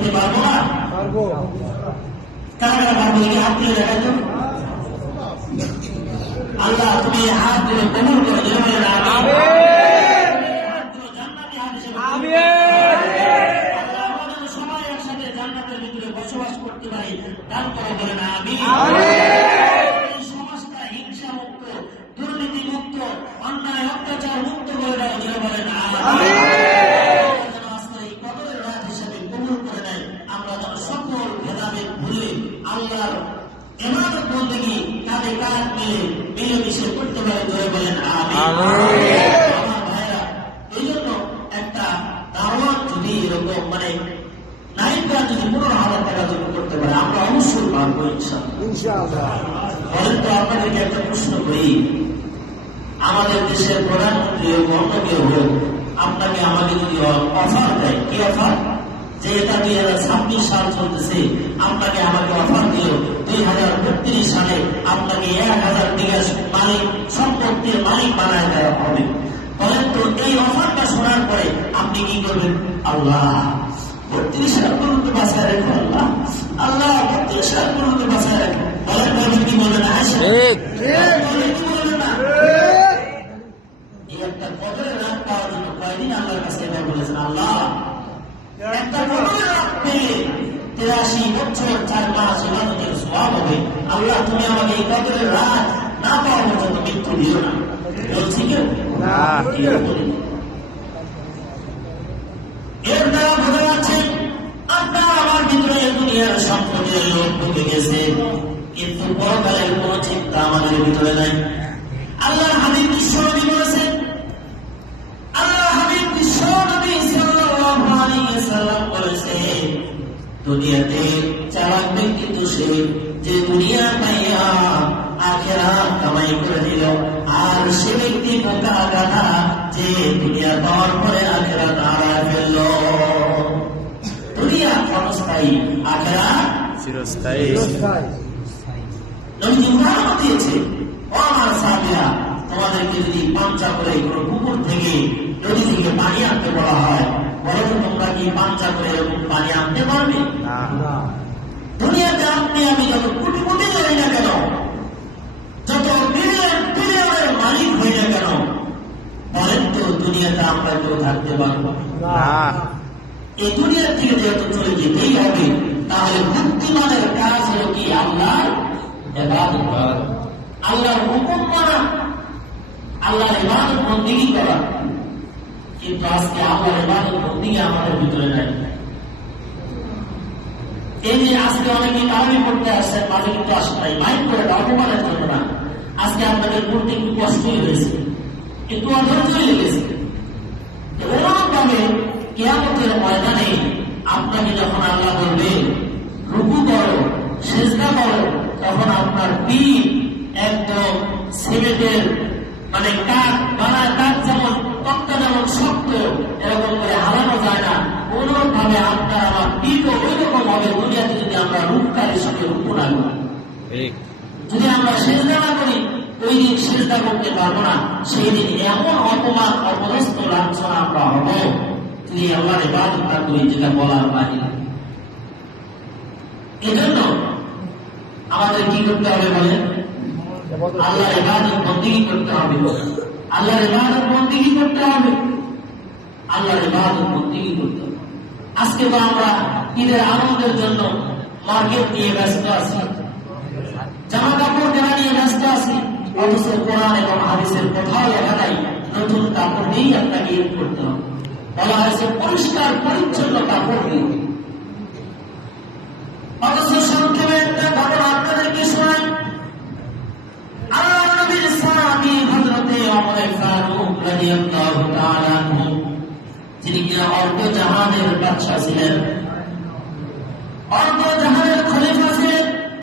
করতে পারবো না? কারা পারবো? হাত দিয়ে দেখাতো। আল্লাহ তুমি হাত ধরে কবুল করে দিলে বলেন জান্নাতি হাত হিসেবে আল্লাহ আমাদের সবাই একসাথে জান্নাতের ভিতরে বসবাস করতে পারি দান করে বলেন আমিন। এই সমাজটা হিংসা মুক্ত, দুর্নীতি মুক্ত, অন্যায় অত্যাচার মুক্ত করে দাও যেন বলেন আমিন। এই কদরের রাত হিসেবে কবুল করে দেয়। আমরা যেন সকল ভেদাভেদ ভুলে আল্লাহর ইবাদত বন্দেগী কাঁধে কাঁধ মিলে মিলেমিশে করতে পারে ধরে বলেন আমিন। আমার ভাইরা, এই জন্য একটা দাওয়াত যদি এরকম নাইকা যদি 15,000 টাকা যদি করতে পারে আমরা অবশ্যই পারবো ইনশাআল্লাহ। বলেন তো আপনাদেরকে একটা প্রশ্ন করি, আমাদের দেশের প্রধানমন্ত্রী হোক অন্য কেউ হোক আপনাকে আমাকে যদি অফার দেয়, কি অফার? যে এটা 2026 সাল চলতেছে, আপনাকে আমাকে অফার দিল 2032 সালে আপনাকে 1000 বিঘা মালিক সম্পত্তির মালিক বানায় দেওয়া হবে। বলেন তো এই অফারটা শোনার পরে আপনি কি করবেন? আল্লাহ 32 সাল পর্যন্ত বাঁচায় রেখো, আল্লাহ আল্লাহ 32 সাল পর্যন্ত বাঁচায় রেখো। বলেন কি বলবেন? না এই একটা কদরের রাত পাওয়ার জন্য কয়দিন আল্লাহর কাছে এবার বলেছেন আল্লাহ একটা কদরের রাত পেয়ে 83 বছর 4 মাস ইবাদতের সওয়াব হবে। আল্লাহ তুমি আমাকে এই কদরের রাত না পাওয়া পর্যন্ত মৃত্যু দিও না। বলছি কেউ না? এর দ্বারা বোঝা যাচ্ছে আপনার আমার ভিতরে দুনিয়ার সম্পদের লোক ঢুকে গেছে, কিন্তু পরকালের কোন চিন্তা আমাদের ভিতরে নাই। আল্লাহ হাবিব বিশ্বনবী বলেছেন, আল্লাহ হাবিব বিশ্বনবী সাল্লাল্লাহু আলাইহি ওয়াসাল্লাম বলেছেন, দুনিয়াতে চালাক ব্যক্তি তো সে যে দুনিয়া পাইয়া আখিরাত কামাই করে দিল, আর সে ব্যক্তি বোকা গাধা যে দুনিয়া পাওয়ার পরে আখিরাত হারায় ফেলল। দুনিয়া ক্ষণস্থায়ী, আখিরাত চিরস্থায়ী। নবী উদাহরণ দিয়েছে, ও আমার সাহাবীরা, তোমাদেরকে যদি পাঞ্চা করে কোনো পুকুর থেকে নদী থেকে পানি আনতে বলা হয়, বলো তো তোমরা কি পাঞ্চা করে এরকম পানি আনতে পারবে? দুনিয়াতে আপনি আমি যত কোটি কোটি যাই না কেন, যত বিলিয়ন বিলিয়নের মালিক হই না কেন, বলেন তো দুনিয়াতে আমরা কেউ থাকতে পারবো না। এই দুনিয়ার থেকে যেহেতু চলে যেতেই হবে, তাহলে বুদ্ধিমানের কাজ হলো কি? আল্লাহর ইবাদত করা, আল্লাহর হুকুম মানা, আল্লাহর ইবাদত বন্দেগী করা। কিন্তু আজকে আল্লাহর ইবাদত বন্দেগী আমাদের ভিতরে নাই। এই যে আজকে অনেকে তারাবি করতে আসছেন, মাঝে কিন্তু আসে নাই, মাইন্ড করে অপমানের জন্য না। আজকে আপনাদের করতে একটু কষ্টই হয়েছে, একটু অধৈর্যই লেগেছে। ওরকম ভাবে কিয়ামতের ময়দানে আপনাকে যখন আল্লাহ বলবে রুকু করো, সিজদা করো, তখন আপনার পিঠ একদম সিমেন্টের কাঠ বানায়, কাঠ যেমন তক্তা যেমন শক্ত, এরকম করে হারানো যায় না। অনুরূপ ভাবে আপনার আমার পিঠও ওই রকম হবে দুনিয়াতে যদি আমরা রূপকারীর সঙ্গে রুকু না করি, যদি আমরা সিজদা না করি, ওই দিন সিজদা করতে পারবো না। সেই দিন এমন অপমান অপদস্থ লাঞ্ছনা আমরা হব যদি আল্লাহর ইবাদত না করি, যেটা বলার বাহিরে। এজন্য আমাদের কি করতে হবে বলেন? আল্লাহর ইবাদত বন্দেগী করতে হবে, আল্লাহর ইবাদত বন্দেগী করতে হবে, আল্লাহর ইবাদত বন্দেগী করতে হবে। আজকে তো আমরা ঈদের আনন্দের জন্য মার্কেট নিয়ে ব্যস্ত আছি, জামা কাপড় কেনা নিয়ে ব্যস্ত আছি, অথচ কোরআন এবং হাদিসের কোথাও লেখা নাই নতুন কাপড় দিয়েই আপনাকে ঈদ করতে হবে। বলা হয়েছে পরিষ্কার পরিচ্ছন্ন কাপড় দিয়ে। অথচ সংক্ষেপে একটা ঘটনা আপনাদেরকে শোনাই। আল্লাহ নবীর সাহাবী হযরতে ওমর ফারুক রাদিয়াল্লাহু তাআলা আনহু, যিনি কিনা অর্ধ জাহানের বাদশা ছিলেন, অর্ধ জাহানের খলিফা